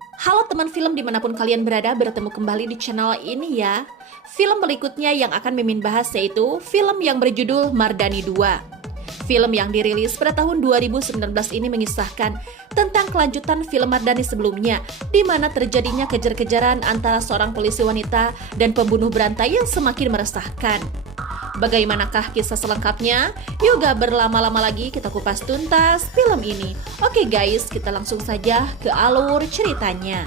Halo teman film dimanapun kalian berada, bertemu kembali di channel ini ya. Film berikutnya yang akan Mimin bahas yaitu film yang berjudul Mardani 2. Film yang dirilis pada tahun 2019 ini mengisahkan tentang kelanjutan film Mardani sebelumnya, di mana terjadinya kejar-kejaran antara seorang polisi wanita dan pembunuh berantai yang semakin meresahkan. Bagaimanakah kisah selengkapnya? Yuk gak berlama-lama lagi kita kupas tuntas film ini. Oke guys, kita langsung saja ke alur ceritanya.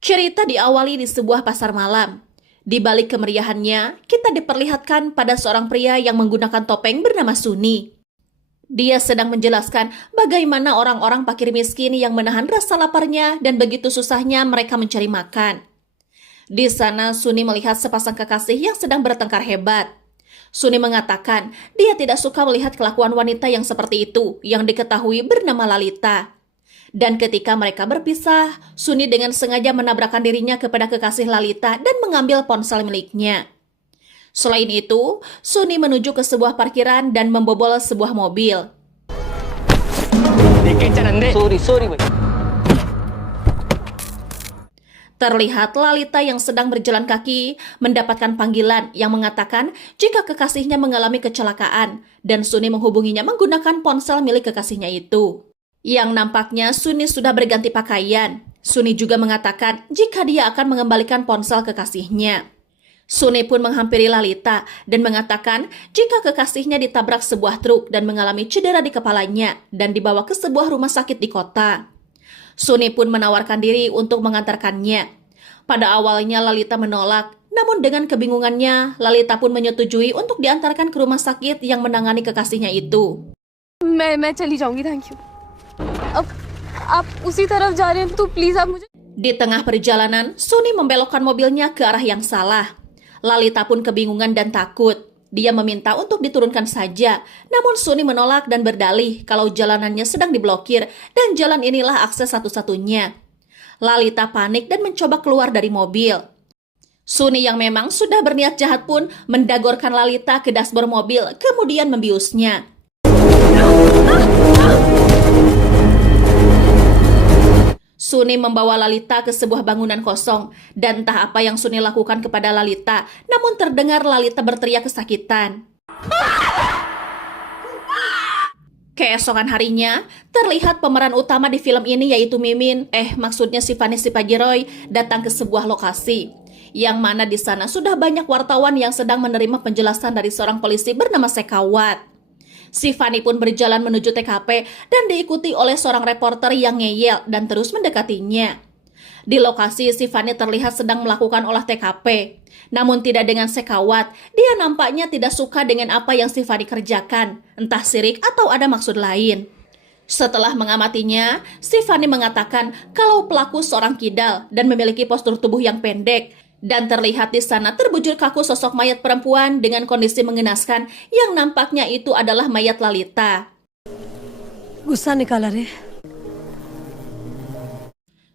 Cerita diawali di sebuah pasar malam. Di balik kemeriahannya, kita diperlihatkan pada seorang pria yang menggunakan topeng bernama Suni. Dia sedang menjelaskan bagaimana orang-orang fakir miskin yang menahan rasa laparnya dan begitu susahnya mereka mencari makan. Di sana Suni melihat sepasang kekasih yang sedang bertengkar hebat. Suni mengatakan dia tidak suka melihat kelakuan wanita yang seperti itu yang diketahui bernama Lalita. Dan ketika mereka berpisah, Suni dengan sengaja menabrakkan dirinya kepada kekasih Lalita dan mengambil ponsel miliknya. Selain itu, Suni menuju ke sebuah parkiran dan membobol sebuah mobil. Sorry, boy. Terlihat Lalita yang sedang berjalan kaki mendapatkan panggilan yang mengatakan jika kekasihnya mengalami kecelakaan dan Suni menghubunginya menggunakan ponsel milik kekasihnya itu. Yang nampaknya Suni sudah berganti pakaian. Suni juga mengatakan jika dia akan mengembalikan ponsel kekasihnya. Suni pun menghampiri Lalita dan mengatakan jika kekasihnya ditabrak sebuah truk dan mengalami cedera di kepalanya dan dibawa ke sebuah rumah sakit di kota. Suni pun menawarkan diri untuk mengantarkannya. Pada awalnya Lalita menolak, namun dengan kebingungannya, Lalita pun menyetujui untuk diantarkan ke rumah sakit yang menangani kekasihnya itu. मैं चली जाऊंगी, thank you. अब आप उसी तरफ जा रहे हैं तो प्लीज आप मुझे। Di tengah perjalanan, Suni membelokkan mobilnya ke arah yang salah. Lalita pun kebingungan dan takut. Dia meminta untuk diturunkan saja, namun Suni menolak dan berdalih kalau jalanannya sedang diblokir dan jalan inilah akses satu-satunya. Lalita panik dan mencoba keluar dari mobil. Suni yang memang sudah berniat jahat pun mendagorkan Lalita ke dashboard mobil, kemudian membiusnya. Suni membawa Lalita ke sebuah bangunan kosong, dan entah apa yang Suni lakukan kepada Lalita, namun terdengar Lalita berteriak kesakitan. Keesokan harinya, terlihat pemeran utama di film ini yaitu Mimin, maksudnya si Vanessa Pajiroy, datang ke sebuah lokasi. Yang mana di sana sudah banyak wartawan yang sedang menerima penjelasan dari seorang polisi bernama Sekawat. Si Fanny pun berjalan menuju TKP dan diikuti oleh seorang reporter yang ngeyel dan terus mendekatinya. Di lokasi, si Fanny terlihat sedang melakukan olah TKP. Namun tidak dengan Sekawat, dia nampaknya tidak suka dengan apa yang si Fanny kerjakan, entah sirik atau ada maksud lain. Setelah mengamatinya, si Fanny mengatakan kalau pelaku seorang kidal dan memiliki postur tubuh yang pendek. Dan terlihat di sana terbujur kaku sosok mayat perempuan dengan kondisi mengenaskan yang nampaknya itu adalah mayat Lalita. गुस्सा निकाला रे।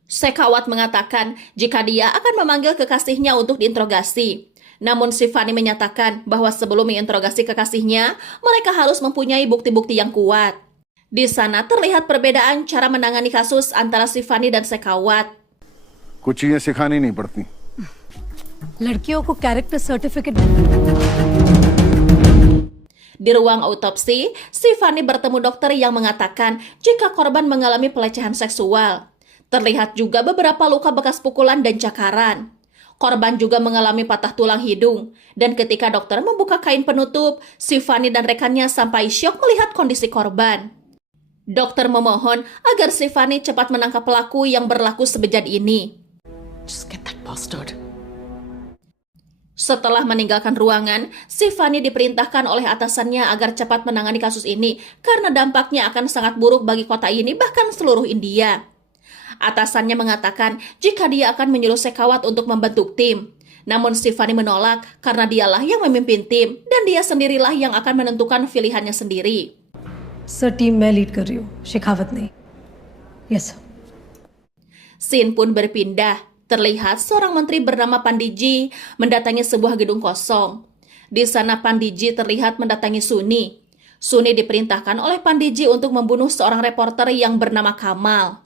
Sekawat mengatakan jika dia akan memanggil kekasihnya untuk diinterogasi. Namun si Fanny menyatakan bahwa sebelum menginterogasi kekasihnya, mereka harus mempunyai bukti-bukti yang kuat. Di sana terlihat perbedaan cara menangani kasus antara si Fanny dan Sekawat. कुछ चीजें सिखानी नहीं पड़ती। लड़कियों को character certificate. Di ruang autopsi, si Fanny bertemu dokter yang mengatakan jika korban mengalami pelecehan seksual. Terlihat juga beberapa luka bekas pukulan dan cakaran. Korban juga mengalami patah tulang hidung. Dan ketika dokter membuka kain penutup, si Fanny dan rekannya sampai syok melihat kondisi korban. Dokter memohon agar si Fanny cepat menangkap pelaku yang berlaku sebejat ini. Just get that bastard. Setelah meninggalkan ruangan, si Fanny diperintahkan oleh atasannya agar cepat menangani kasus ini karena dampaknya akan sangat buruk bagi kota ini bahkan seluruh India. Atasannya mengatakan jika dia akan menyuruh Sekawat untuk membentuk tim. Namun si Fanny menolak karena dialah yang memimpin tim dan dia sendirilah yang akan menentukan pilihannya sendiri. Sir team मैं लीड कर रही हूँ, शेखावत नहीं। Yes sir. Scene pun berpindah. Terlihat seorang menteri bernama Pandiji mendatangi sebuah gedung kosong. Di sana Pandiji terlihat mendatangi Suni. Suni diperintahkan oleh Pandiji untuk membunuh seorang reporter yang bernama Kamal.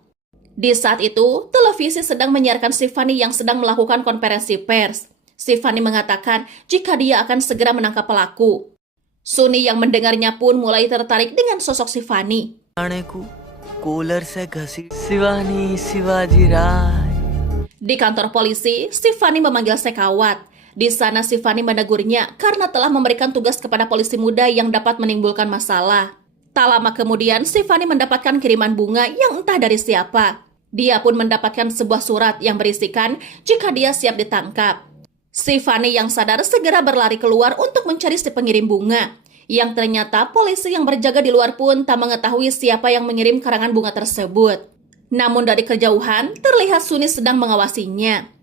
Di saat itu, televisi sedang menyiarkan Sifani yang sedang melakukan konferensi pers. Sifani mengatakan jika dia akan segera menangkap pelaku. Suni yang mendengarnya pun mulai tertarik dengan sosok Sifani. Shivaji Rai. Di kantor polisi, Sifani memanggil Sekawat. Di sana Sifani menegurnya karena telah memberikan tugas kepada polisi muda yang dapat menimbulkan masalah. Tak lama kemudian, Sifani mendapatkan kiriman bunga yang entah dari siapa. Dia pun mendapatkan sebuah surat yang berisikan jika dia siap ditangkap. Sifani yang sadar segera berlari keluar untuk mencari si pengirim bunga. Yang ternyata polisi yang berjaga di luar pun tak mengetahui siapa yang mengirim karangan bunga tersebut. Namun dari kejauhan, terlihat Suni sedang mengawasinya.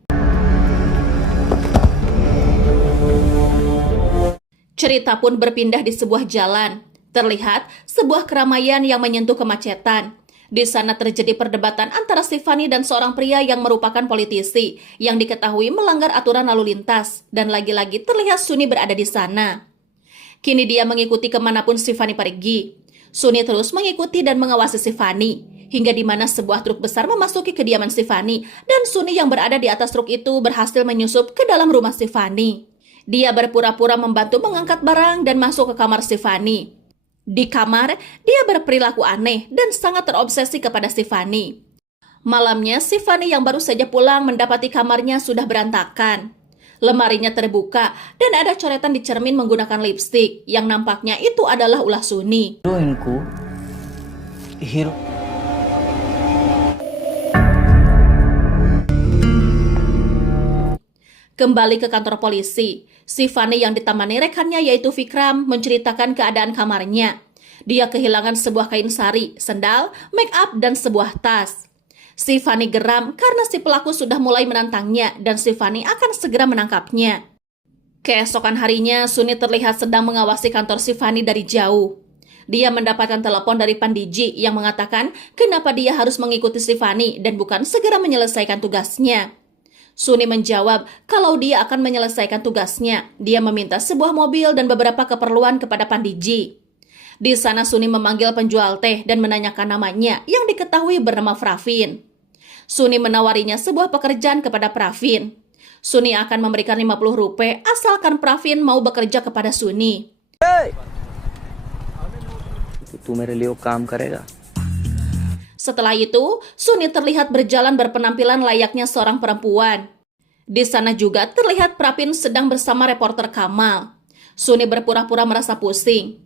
Cerita pun berpindah di sebuah jalan. Terlihat sebuah keramaian yang menyentuh kemacetan. Di sana terjadi perdebatan antara Sifani dan seorang pria yang merupakan politisi yang diketahui melanggar aturan lalu lintas. Dan lagi-lagi terlihat Suni berada di sana. Kini dia mengikuti kemanapun Sifani pergi. Suni terus mengikuti dan mengawasi Sifani. Hingga di mana sebuah truk besar memasuki kediaman Sifani. Dan Suni yang berada di atas truk itu berhasil menyusup ke dalam rumah Sifani. Dia berpura-pura membantu mengangkat barang dan masuk ke kamar Sifani. Di kamar, dia berperilaku aneh dan sangat terobsesi kepada Sifani. Malamnya, Sifani yang baru saja pulang mendapati kamarnya sudah berantakan. Lemarinya terbuka dan ada coretan di cermin menggunakan lipstik yang nampaknya itu adalah ulah Suni. Hero. Kembali ke kantor polisi, Sifani yang ditemani rekannya yaitu Vikram menceritakan keadaan kamarnya. Dia kehilangan sebuah kain sari, sendal, make up, dan sebuah tas. Sifani geram karena si pelaku sudah mulai menantangnya dan Sifani akan segera menangkapnya. Keesokan harinya, Suni terlihat sedang mengawasi kantor Sifani dari jauh. Dia mendapatkan telepon dari Pandiji yang mengatakan kenapa dia harus mengikuti Sifani dan bukan segera menyelesaikan tugasnya. Suni menjawab kalau dia akan menyelesaikan tugasnya. Dia meminta sebuah mobil dan beberapa keperluan kepada Pandiji. Di sana Suni memanggil penjual teh dan menanyakan namanya yang diketahui bernama Pravin. Suni menawarinya sebuah pekerjaan kepada Pravin. Suni akan memberikan 50 rupiah asalkan Pravin mau bekerja kepada Suni. Hey! Tu mere liye kaam karega. Setelah itu, Suni terlihat berjalan berpenampilan layaknya seorang perempuan. Di sana juga terlihat Pravin sedang bersama reporter Kamal. Suni berpura-pura merasa pusing.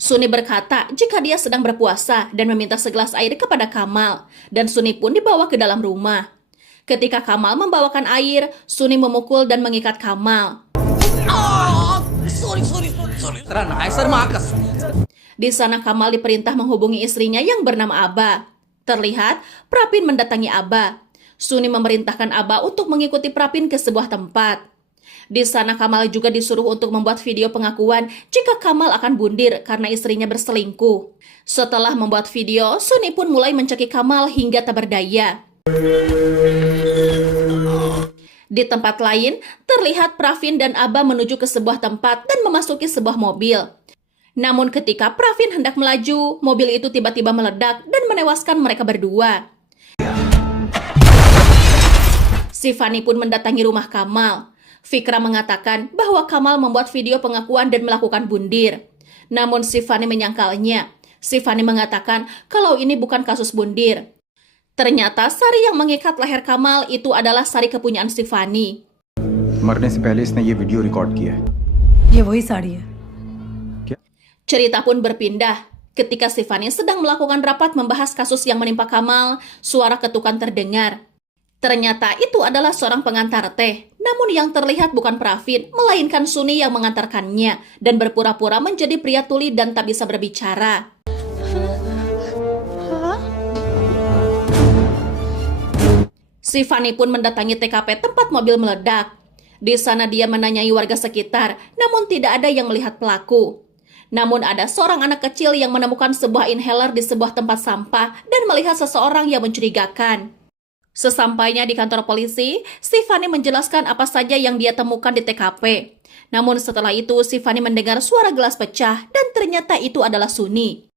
Suni berkata jika dia sedang berpuasa dan meminta segelas air kepada Kamal. Dan Suni pun dibawa ke dalam rumah. Ketika Kamal membawakan air, Suni memukul dan mengikat Kamal. Di sana Kamal diperintah menghubungi istrinya yang bernama Aba. Terlihat, Pravin mendatangi Aba. Suni memerintahkan Aba untuk mengikuti Pravin ke sebuah tempat. Di sana Kamal juga disuruh untuk membuat video pengakuan jika Kamal akan bundir karena istrinya berselingkuh. Setelah membuat video, Suni pun mulai mencekik Kamal hingga tak berdaya. Di tempat lain, terlihat Pravin dan Aba menuju ke sebuah tempat dan memasuki sebuah mobil. Namun ketika Pravin hendak melaju, mobil itu tiba-tiba meledak dan menewaskan mereka berdua. Sifani pun mendatangi rumah Kamal. Vikram mengatakan bahwa Kamal membuat video pengakuan dan melakukan bundir. Namun Sifani menyangkalnya. Sifani mengatakan kalau ini bukan kasus bundir. Ternyata sari yang mengikat leher Kamal itu adalah sari kepunyaan Sifani. मरने से पहले इसने ये video record किया है। ये वही साड़ी है। Cerita pun berpindah. Ketika Sifani sedang melakukan rapat membahas kasus yang menimpa Kamal, suara ketukan terdengar. Ternyata itu adalah seorang pengantar teh. Namun yang terlihat bukan Pravin, melainkan Suni yang mengantarkannya dan berpura-pura menjadi pria tuli dan tak bisa berbicara. Sifani pun mendatangi TKP tempat mobil meledak. Di sana dia menanyai warga sekitar, namun tidak ada yang melihat pelaku. Namun ada seorang anak kecil yang menemukan sebuah inhaler di sebuah tempat sampah dan melihat seseorang yang mencurigakan. Sesampainya di kantor polisi, Sifani menjelaskan apa saja yang dia temukan di TKP. Namun setelah itu, si Fani mendengar suara gelas pecah dan ternyata itu adalah Suni.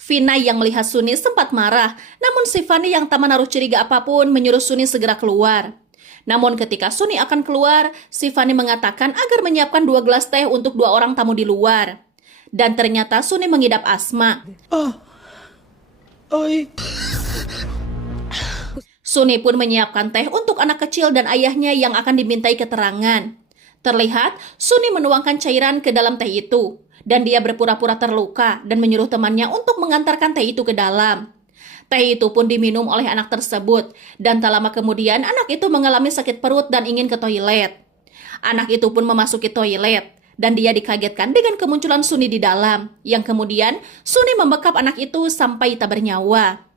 Vina yang melihat Suni sempat marah, namun si Fani yang tak menaruh curiga apapun menyuruh Suni segera keluar. Namun ketika Suni akan keluar, si Fani mengatakan agar menyiapkan 2 gelas teh untuk 2 orang tamu di luar. Dan ternyata Suni mengidap asma. Suni pun menyiapkan teh untuk anak kecil dan ayahnya yang akan dimintai keterangan. Terlihat, Suni menuangkan cairan ke dalam teh itu, dan dia berpura-pura terluka dan menyuruh temannya untuk mengantarkan teh itu ke dalam. Teh itu pun diminum oleh anak tersebut, dan tak lama kemudian anak itu mengalami sakit perut dan ingin ke toilet. Anak itu pun memasuki toilet, dan dia dikagetkan dengan kemunculan Suni di dalam, yang kemudian Suni membekap anak itu sampai tak bernyawa.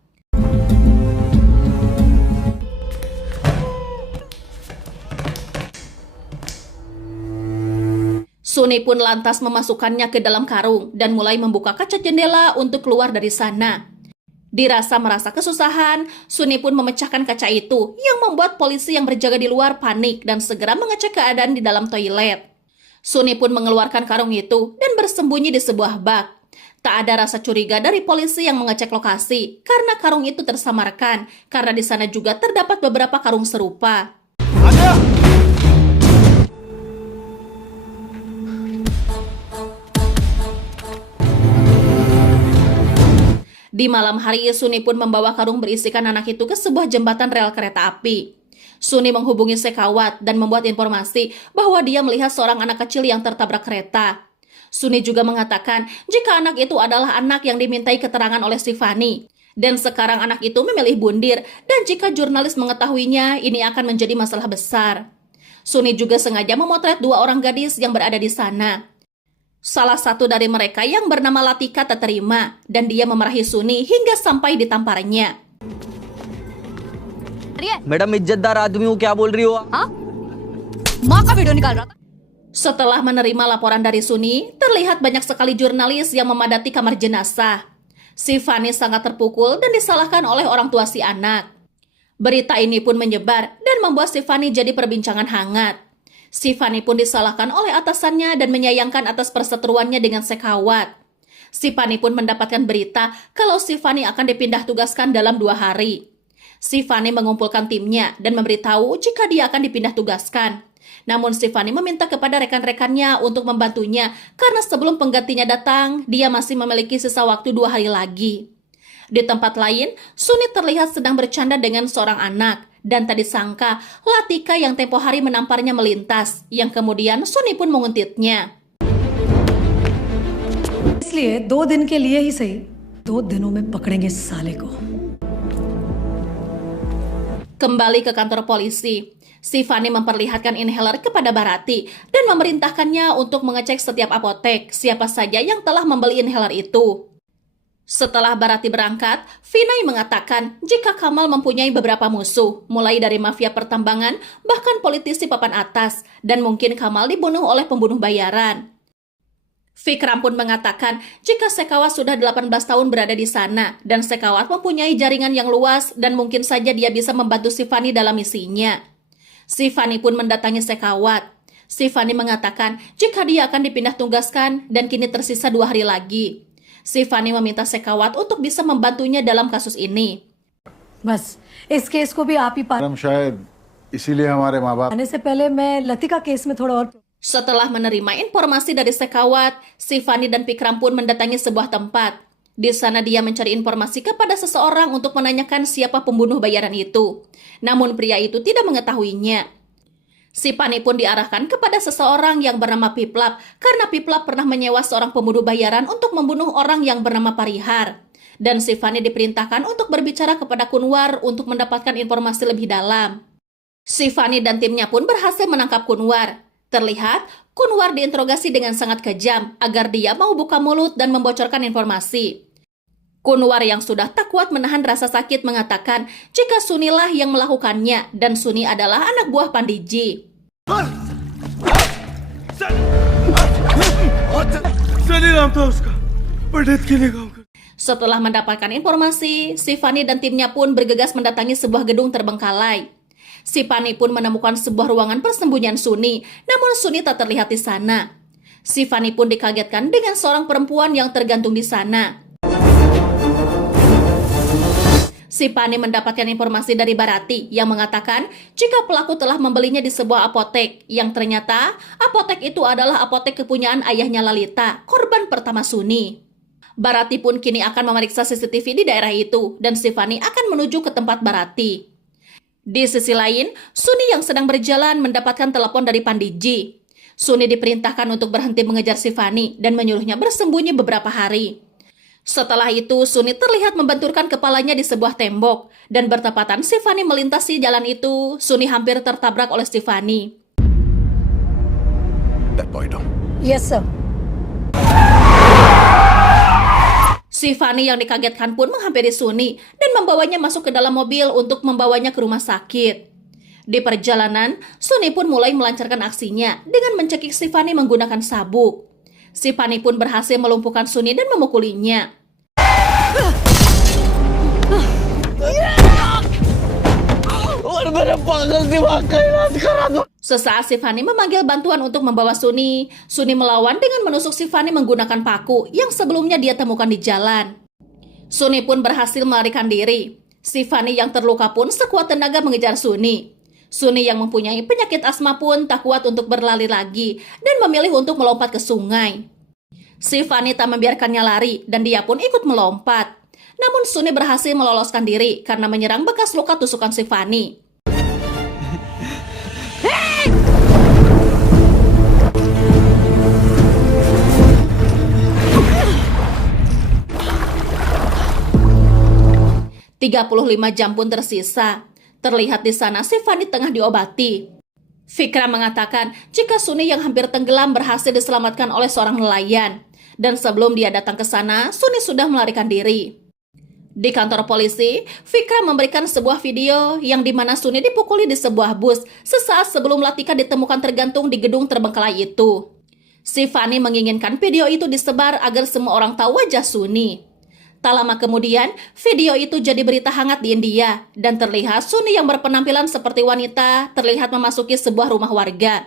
Suni pun lantas memasukkannya ke dalam karung dan mulai membuka kaca jendela untuk keluar dari sana. Dirasa merasa kesusahan, Suni pun memecahkan kaca itu yang membuat polisi yang berjaga di luar panik dan segera mengecek keadaan di dalam toilet. Suni pun mengeluarkan karung itu dan bersembunyi di sebuah bak. Tak ada rasa curiga dari polisi yang mengecek lokasi karena karung itu tersamarkan karena di sana juga terdapat beberapa karung serupa. Di malam hari, Suni pun membawa karung berisikan anak itu ke sebuah jembatan rel kereta api. Suni menghubungi Sekawat dan membuat informasi bahwa dia melihat seorang anak kecil yang tertabrak kereta. Suni juga mengatakan jika anak itu adalah anak yang dimintai keterangan oleh si Fani. Dan sekarang anak itu memilih bundir dan jika jurnalis mengetahuinya, ini akan menjadi masalah besar. Suni juga sengaja memotret 2 orang gadis yang berada di sana. Salah satu dari mereka yang bernama Latika tak terima dan dia memarahi Suni hingga sampai ditamparnya. Madam इज्जतदार आदमी हो क्या बोल रही हो हाँ माँ का वीडियो निकाल रहा था. Setelah menerima laporan dari Suni, terlihat banyak sekali jurnalis yang memadati kamar jenazah. Si Fani sangat terpukul dan disalahkan oleh orang tua si anak. Berita ini pun menyebar dan membuat si Fani jadi perbincangan hangat. Si Fani pun disalahkan oleh atasannya dan menyayangkan atas perseteruannya dengan Sekawat. Si Fani pun mendapatkan berita kalau si Fani akan dipindah tugaskan dalam 2 hari. Si Fani mengumpulkan timnya dan memberitahu jika dia akan dipindah tugaskan. Namun si Fani meminta kepada rekan-rekannya untuk membantunya karena sebelum penggantinya datang, dia masih memiliki sisa waktu 2 hari lagi. Di tempat lain, Suni terlihat sedang bercanda dengan seorang anak. Dan tak disangka, Latika yang tempo hari menamparnya melintas, yang kemudian Suni pun menguntitnya. इसलिए 2 दिन के लिए ही सही 2 दिनों में पकड़ेंगे इस साले को. Kembali ke kantor polisi, si Fani memperlihatkan inhaler kepada Barati dan memerintahkannya untuk mengecek setiap apotek siapa saja yang telah membeli inhaler itu. Setelah Barati berangkat, Vinay mengatakan jika Kamal mempunyai beberapa musuh, mulai dari mafia pertambangan, bahkan politisi papan atas, dan mungkin Kamal dibunuh oleh pembunuh bayaran. Vikram pun mengatakan jika Sekawat sudah 18 tahun berada di sana, dan Sekawat mempunyai jaringan yang luas dan mungkin saja dia bisa membantu si Fani dalam misinya. Si Fani pun mendatangi Sekawat. Si Fani mengatakan jika dia akan dipindah tugaskan dan kini tersisa 2 hari lagi. Si Fani meminta Sekawat untuk bisa membantunya dalam kasus ini. बस इस केस को भी आप ही पार मैडम शायद इसीलिए हमारे माँ बाप आने से पहले मैं लतिका केस में थोड़ा और. Setelah menerima informasi dari Sekawat, si Fani dan Vikram pun mendatangi sebuah tempat. Di sana dia mencari informasi kepada seseorang untuk menanyakan siapa pembunuh bayaran itu. Namun pria itu tidak mengetahuinya. Si Fani pun diarahkan kepada seseorang yang bernama Piplap karena Piplap pernah menyewa seorang pembunuh bayaran untuk membunuh orang yang bernama Parihar. Dan si Fani diperintahkan untuk berbicara kepada Kunwar untuk mendapatkan informasi lebih dalam. Si Fani dan timnya pun berhasil menangkap Kunwar. Terlihat, Kunwar diinterogasi dengan sangat kejam agar dia mau buka mulut dan membocorkan informasi. Kunwar yang sudah tak kuat menahan rasa sakit mengatakan jika Sunilah yang melakukannya dan Suni adalah anak buah Pandiji. Setelah mendapatkan informasi, si Fani dan timnya pun bergegas mendatangi sebuah gedung terbengkalai. Si Fani pun menemukan sebuah ruangan persembunyian Suni, namun Suni tak terlihat di sana. Si Fani pun dikagetkan dengan seorang perempuan yang tergantung di sana. Si Fani mendapatkan informasi dari Barati yang mengatakan jika pelaku telah membelinya di sebuah apotek, yang ternyata apotek itu adalah apotek kepunyaan ayahnya Lalita, korban pertama Suni. Barati pun kini akan memeriksa CCTV di daerah itu dan si Fani akan menuju ke tempat Barati. Di sisi lain, Suni yang sedang berjalan mendapatkan telepon dari Pandiji. Suni diperintahkan untuk berhenti mengejar si Fani dan menyuruhnya bersembunyi beberapa hari. Setelah itu, Suni terlihat membenturkan kepalanya di sebuah tembok dan bertepatan si Fani melintasi jalan itu, Suni hampir tertabrak oleh si Fani. That boy dong. Yes, sir. Si Fani yang dikagetkan pun menghampiri Suni dan membawanya masuk ke dalam mobil untuk membawanya ke rumah sakit. Di perjalanan, Suni pun mulai melancarkan aksinya dengan mencekik si Fani menggunakan sabuk. Si Fani pun berhasil melumpuhkan Suni dan memukulinya. Sesaat si Fani memanggil bantuan untuk membawa Suni. Suni melawan dengan menusuk si Fani menggunakan paku yang sebelumnya dia temukan di jalan. Suni pun berhasil melarikan diri. Si Fani yang terluka pun sekuat tenaga mengejar Suni. Suni yang mempunyai penyakit asma pun tak kuat untuk berlari lagi dan memilih untuk melompat ke sungai. Si Fani tak membiarkannya lari dan dia pun ikut melompat. Namun Suni berhasil meloloskan diri karena menyerang bekas luka tusukan si Fani. "35 jam pun tersisa. Terlihat di sana si Fani tengah diobati. Fikra mengatakan jika Suni yang hampir tenggelam berhasil diselamatkan oleh seorang nelayan. Dan sebelum dia datang ke sana, Suni sudah melarikan diri. Di kantor polisi, Fikra memberikan sebuah video yang dimana Suni dipukuli di sebuah bus sesaat sebelum Latika ditemukan tergantung di gedung terbengkalai itu. Si Fani menginginkan video itu disebar agar semua orang tahu wajah Suni. Tak lama kemudian, video itu jadi berita hangat di India dan terlihat Suni yang berpenampilan seperti wanita terlihat memasuki sebuah rumah warga.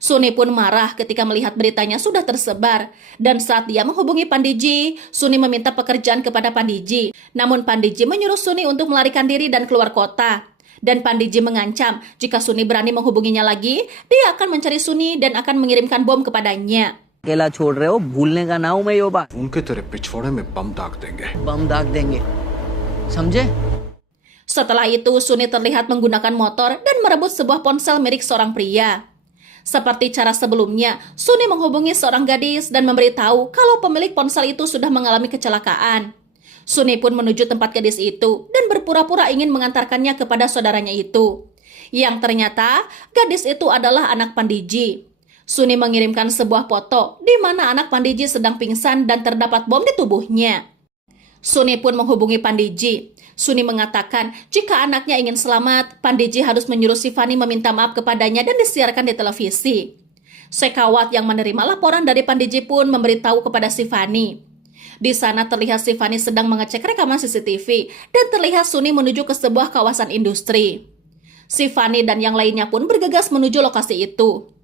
Suni pun marah ketika melihat beritanya sudah tersebar dan saat dia menghubungi Pandiji, Suni meminta pekerjaan kepada Pandiji. Namun Pandiji menyuruh Suni untuk melarikan diri dan keluar kota. Dan Pandiji mengancam jika Suni berani menghubunginya lagi, dia akan mencari Suni dan akan mengirimkan bom kepadanya. अकेला छोड़ रहे हो भूलने का ना हूं मैं ये बात उनके तेरे पिछवाड़े में बम दाग देंगे बम दाग देंगे समझे Setelah itu, Suni terlihat menggunakan motor dan merebut sebuah ponsel milik seorang pria. Seperti cara sebelumnya, Suni menghubungi seorang gadis dan memberitahu kalau pemilik ponsel itu sudah mengalami kecelakaan. Suni pun menuju tempat gadis itu dan berpura-pura ingin mengantarkannya kepada saudaranya itu. Yang ternyata, gadis itu adalah anak Pandiji. Suni mengirimkan sebuah foto di mana anak Pandiji sedang pingsan dan terdapat bom di tubuhnya. Suni pun menghubungi Pandiji. Suni mengatakan jika anaknya ingin selamat, Pandiji harus menyuruh si Fani meminta maaf kepadanya dan disiarkan di televisi. Sekawat yang menerima laporan dari Pandiji pun memberitahu kepada si Fani. Di sana terlihat si Fani sedang mengecek rekaman CCTV dan terlihat Suni menuju ke sebuah kawasan industri. Si Fani dan yang lainnya pun bergegas menuju lokasi itu.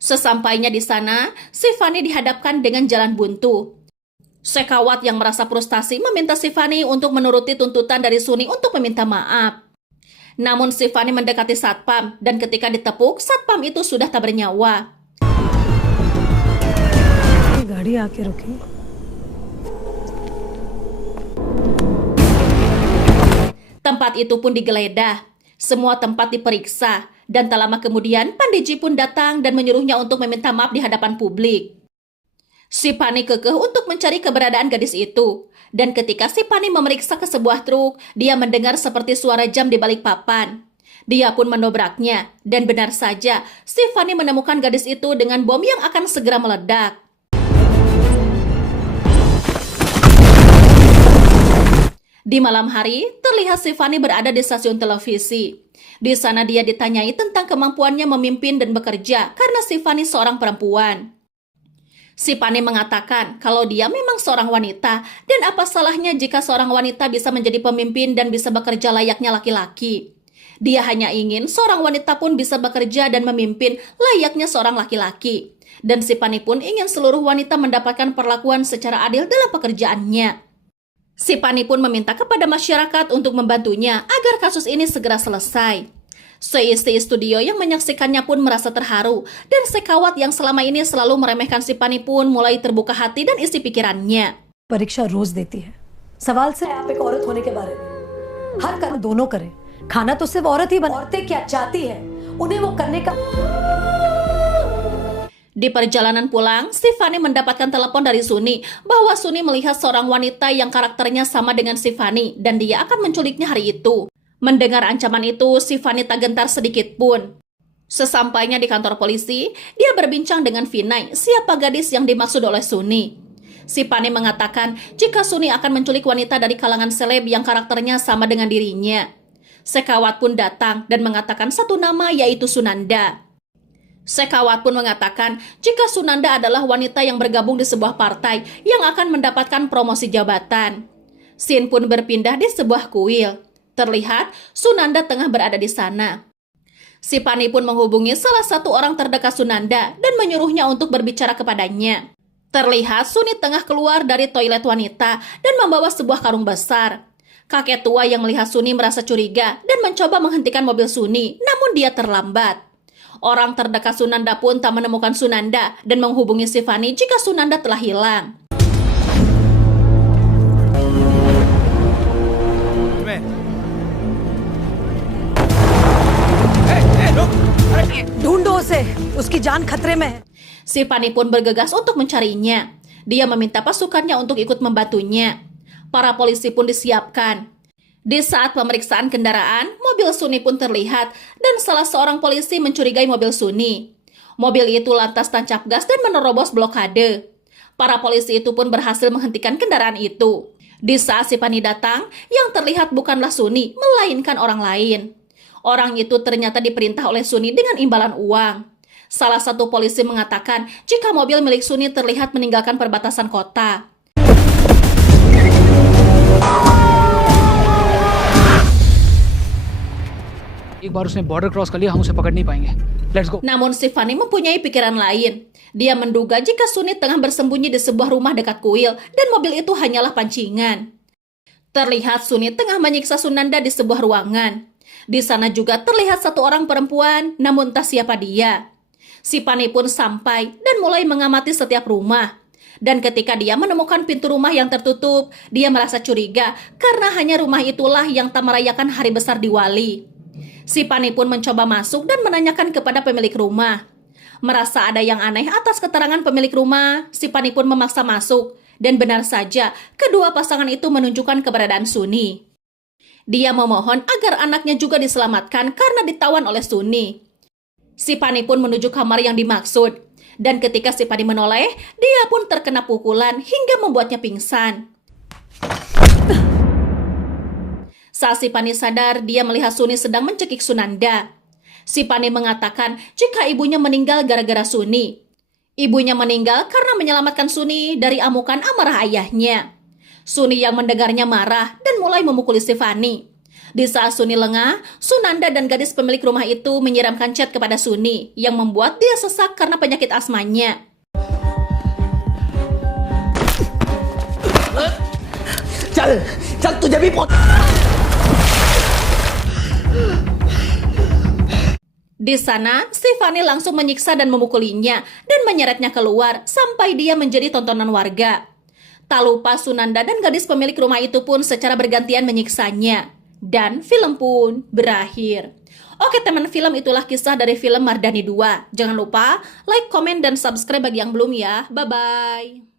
Sesampainya di sana, si Fani dihadapkan dengan jalan buntu. Sekawat yang merasa frustasi meminta si Fani untuk menuruti tuntutan dari Suni untuk meminta maaf. Namun si Fani mendekati satpam dan ketika ditepuk, satpam itu sudah tak bernyawa. गाड़ी आके रुकी। Tempat itu pun digeledah. Semua tempat diperiksa. Dan tak lama kemudian, Pandiji pun datang dan menyuruhnya untuk meminta maaf di hadapan publik. Si Fani kekeh untuk mencari keberadaan gadis itu. Dan ketika si Fani memeriksa ke sebuah truk, dia mendengar seperti suara jam di balik papan. Dia pun mendobraknya. Dan benar saja, si Fani menemukan gadis itu dengan bom yang akan segera meledak. Di malam hari, terlihat si Fani berada di stasiun televisi. Di sana dia ditanyai tentang kemampuannya memimpin dan bekerja karena si Fani seorang perempuan. Si Fani mengatakan kalau dia memang seorang wanita dan apa salahnya jika seorang wanita bisa menjadi pemimpin dan bisa bekerja layaknya laki-laki. Dia hanya ingin seorang wanita pun bisa bekerja dan memimpin layaknya seorang laki-laki. Dan si Pani pun ingin seluruh wanita mendapatkan perlakuan secara adil dalam pekerjaannya. Si Pani pun meminta kepada masyarakat untuk membantunya agar kasus ini segera selesai. Seisi studio yang menyaksikannya pun merasa terharu, dan sekawat yang selama ini selalu meremehkan si Pani pun mulai terbuka hati dan isi pikirannya. परीक्षा रोज देती है सवाल सिर्फ आप एक औरत होने के बारे में हर काम दोनों करें खाना तो सिर्फ औरत ही बना औरतें क्या चाहती है उन्हें वो करने का Di perjalanan pulang, si Fanny mendapatkan telepon dari Suni bahwa Suni melihat seorang wanita yang karakternya sama dengan si Fanny dan dia akan menculiknya hari itu. Mendengar ancaman itu, si Fanny tak gentar sedikit pun. Sesampainya di kantor polisi, dia berbincang dengan Vinay, siapa gadis yang dimaksud oleh Suni. Si Fanny mengatakan jika Suni akan menculik wanita dari kalangan seleb yang karakternya sama dengan dirinya. Sekawat pun datang dan mengatakan satu nama yaitu Sunanda. Sekawat pun mengatakan jika Sunanda adalah wanita yang bergabung di sebuah partai yang akan mendapatkan promosi jabatan. Scene pun berpindah di sebuah kuil. Terlihat Sunanda tengah berada di sana. Si Pani pun menghubungi salah satu orang terdekat Sunanda dan menyuruhnya untuk berbicara kepadanya. Terlihat Suni tengah keluar dari toilet wanita dan membawa sebuah karung besar. Kakek tua yang melihat Suni merasa curiga dan mencoba menghentikan mobil Suni, namun dia terlambat. Orang terdekat Sunanda pun tak menemukan Sunanda dan menghubungi si Fanny jika Sunanda telah hilang. ढूंढो उसे उसकी जान खतरे में है Si Fanny pun bergegas untuk mencarinya. Dia meminta pasukannya untuk ikut membantunya. Para polisi pun disiapkan. Di saat pemeriksaan kendaraan, mobil Suni pun terlihat dan salah seorang polisi mencurigai mobil Suni. Mobil itu lantas tancap gas dan menerobos blokade. Para polisi itu pun berhasil menghentikan kendaraan itu. Di saat si Fanny datang, yang terlihat bukanlah Suni, melainkan orang lain. Orang itu ternyata diperintah oleh Suni dengan imbalan uang. Salah satu polisi mengatakan jika mobil milik Suni terlihat meninggalkan perbatasan kota. एक बार उसने border cross कर लिया हम उसे पकड़ नहीं पाएंगे let's go Namun si Fanny mempunyai pikiran lain. Dia menduga jika Suni tengah bersembunyi di sebuah rumah dekat kuil dan mobil itu hanyalah pancingan. Terlihat Suni tengah menyiksa Sunanda di sebuah ruangan. Di sana juga terlihat satu orang perempuan, namun tak siapa dia. Si Fanny pun sampai dan mulai mengamati setiap rumah. Dan ketika dia menemukan pintu rumah yang tertutup, dia merasa curiga karena hanya rumah itulah yang tak merayakan hari besar Diwali. Si Fanny pun mencoba masuk dan menanyakan kepada pemilik rumah. Merasa ada yang aneh atas keterangan pemilik rumah, si Fanny pun memaksa masuk. Dan benar saja, kedua pasangan itu menunjukkan keberadaan Suni. Dia memohon agar anaknya juga diselamatkan karena ditawan oleh Suni. Si Fanny pun menuju kamar yang dimaksud. Dan ketika si Fanny menoleh, dia pun terkena pukulan hingga membuatnya pingsan. Saat si Fanny sadar, dia melihat Suni sedang mencekik Sunanda. Si Fanny mengatakan jika ibunya meninggal gara-gara Suni. Ibunya meninggal karena menyelamatkan Suni dari amukan amarah ayahnya. Suni yang mendengarnya marah dan mulai memukuli si Fanny. Di saat Suni lengah, Sunanda dan gadis pemilik rumah itu menyiramkan cat kepada Suni yang membuat dia sesak karena penyakit asmanya. चल चल तुझे भी Di sana, si Fanny langsung menyiksa dan memukulinya dan menyeretnya keluar sampai dia menjadi tontonan warga. Tak lupa Sunanda dan gadis pemilik rumah itu pun secara bergantian menyiksanya. Dan film pun berakhir. Oke teman film, itulah kisah dari film Mardani 2. Jangan lupa like, komen, dan subscribe bagi yang belum ya. Bye-bye.